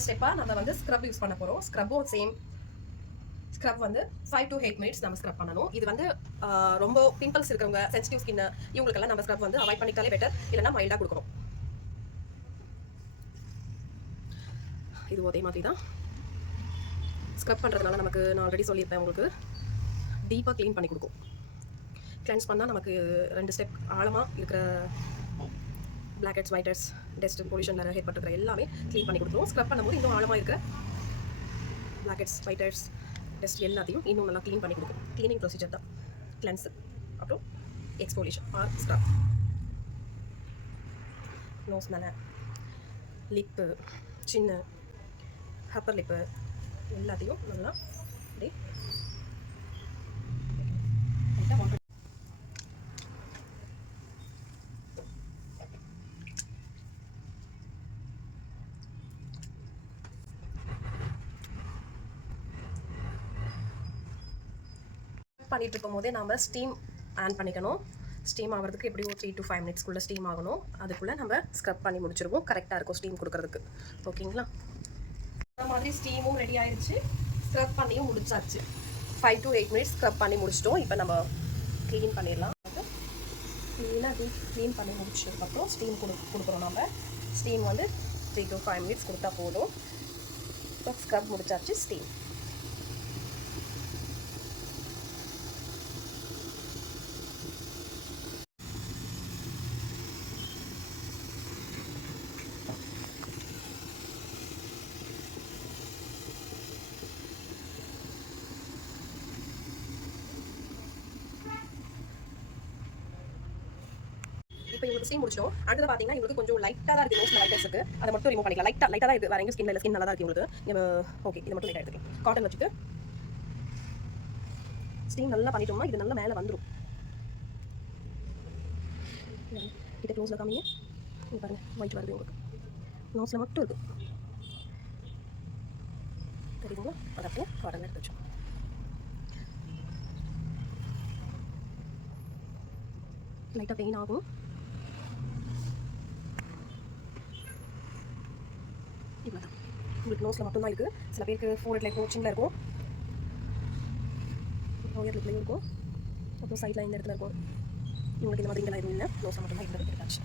அடுத்த ஸ்டெப்பாக நம்ம வந்து ஸ்க்ரப் யூஸ் பண்ண போகிறோம். ஸ்க்ரப்பும் சேம். ஸ்க்ரப் வந்து 5 to 8 மினிட்ஸ் நம்ம ஸ்க்ரப் பண்ணணும். இது வந்து ரொம்ப பிம்பிள்ஸ் இருக்கிறவங்க, சென்சிட்டிவ் ஸ்கின், இவங்களுக்கெல்லாம் நம்ம ஸ்க்ரப் வந்து அவாய்ட் பண்ணிட்டாலே பெட்டர். இல்லைன்னா மைல்டாக கொடுக்கணும். இது அதே மாதிரி தான் ஸ்க்ரப் பண்ணுறதுனால நமக்கு நான் ஆல்ரெடி சொல்லியிருப்பேன் உங்களுக்கு டீப்பாக க்ளீன் பண்ணி கொடுக்கும். கிளென்ஸ் பண்ணால் நமக்கு 2 ஸ்டெப் ஆழமாக இருக்கிற black heads, white heads, dust, பொல்யூஷனில் ஏற்பட்டுருக்கிற எல்லாமே க்ளீன் பண்ணி கொடுத்துரும். ஸ்க்ரப் பண்ணும்போது இன்னும் ஆழமாக இருக்கிற black heads, white heads, dust எல்லாத்தையும் இன்னும் நல்லா க்ளீன் பண்ணி கொடுக்கும். க்ளீனிங் ப்ரொசீஜர் தான் கிளென்ஸ், அப்புறம் எக்ஸ்போலிஷன் ஆர் ஸ்க்ரப். நோஸ் மேலே, லிப்பு, சின்ன, அப்பர் லிப்பு எல்லாத்தையும் நல்லா அப்படியே பண்ணிட்டு இருக்கும் போதே நம்ம ஸ்டீம் ஆன் பண்ணிக்கணும். ஸ்டீம் ஆகிறதுக்கு எப்படியும் 3 to 5 மினிட்ஸ்க்குள்ளே ஸ்டீம் ஆகணும். அதுக்குள்ளே நம்ம ஸ்க்ரப் பண்ணி முடிச்சிருவோம். கரெக்டாக இருக்கும் ஸ்டீம் கொடுக்கறதுக்கு. ஓகேங்களா? இந்த மாதிரி ஸ்டீமும் ரெடி ஆயிடுச்சு, ஸ்க்ரப் பண்ணியும் முடிச்சாச்சு. 5 to 8 மினிட்ஸ் ஸ்க்ரப் பண்ணி முடிச்சிட்டோம். இப்போ நம்ம க்ளீன் பண்ணிடலாம். க்ளீனாக டீப் க்ளீன் பண்ணி முடிச்சதுக்கப்புறம் ஸ்டீம் கொடுக்குறோம். நம்ம ஸ்டீம் வந்து 3 to 5 மினிட்ஸ் கொடுத்தா போதும். இப்போ ஸ்க்ரப் முடிச்சாச்சு, ஸ்டீம். இப்போ இவங்களுக்கு ஸ்டீம் முடிச்சோம். அடுத்து பார்த்தீங்கன்னா இவங்களுக்கு கொஞ்சம் லைட்டாக தான் இருக்குது. நோஸ்ல லைட்டர்ஸ் இருக்குது. அதை மட்டும் ரிமூவ் பண்ணிக்கலாம். லைட்டாக தான் இருக்குது. வேறு எங்கேயும் ஸ்கின் இல்லை. ஸ்கின் நல்லா தான் இருக்குது இவங்களுக்கு. ஓகே, இதை மட்டும் லைட்டாக எடுத்துக்கலாம். காட்டன் வச்சுட்டு ஸ்டீம் நல்லா பண்ணிட்டோம்னா இது நல்லா மேலே வந்துடும். கிட்ட க்ளோஸில் காமிங்க. இங்கே பாருங்கள், ஒயிட் வருது உங்களுக்கு. நோஸில் மட்டும் இருக்குது. தெரியுங்களா? அதை அப்படியே காட்டன் எடுத்து வச்சோம். லைட்டாக பெயின் ஆகும். இவ்வளோ தான். உங்களுக்கு நோஸில் மட்டும்தான் இருக்குது. சில பேருக்கு ஃபோர்ஹெட்ல இருக்கும், சின்ன இருக்கும், லோயர் லிப்லையும் இருக்கும், அப்புறம் சைடில் இந்த இடத்துல இருக்கும். இவங்களுக்கு இந்த மாதிரி இங்கெல்லாம் எதுவும் இல்லை. நோஸில் மட்டும்தான் இருந்தது, எடுத்தாச்சு.